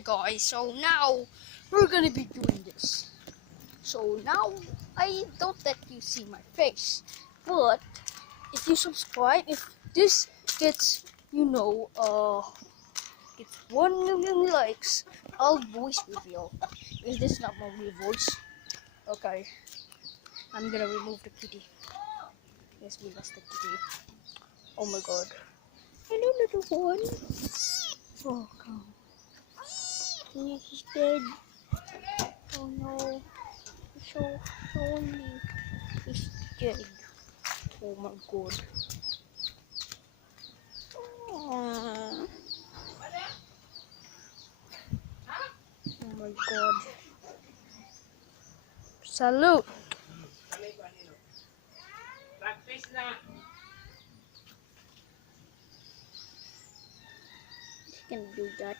Okay guys, so now we're gonna be doing this. So now I don't let you see my face, but if you subscribe, if this gets gets 1 million likes, I'll voice reveal. Is this not my real voice? Okay, I'm gonna remove the kitty. Yes, we lost the kitty. Oh my god. Hello little one. Oh god. He's dead. Oh no. He's so lonely. He's dead. Oh my god. Oh my god. Salute. You can do that.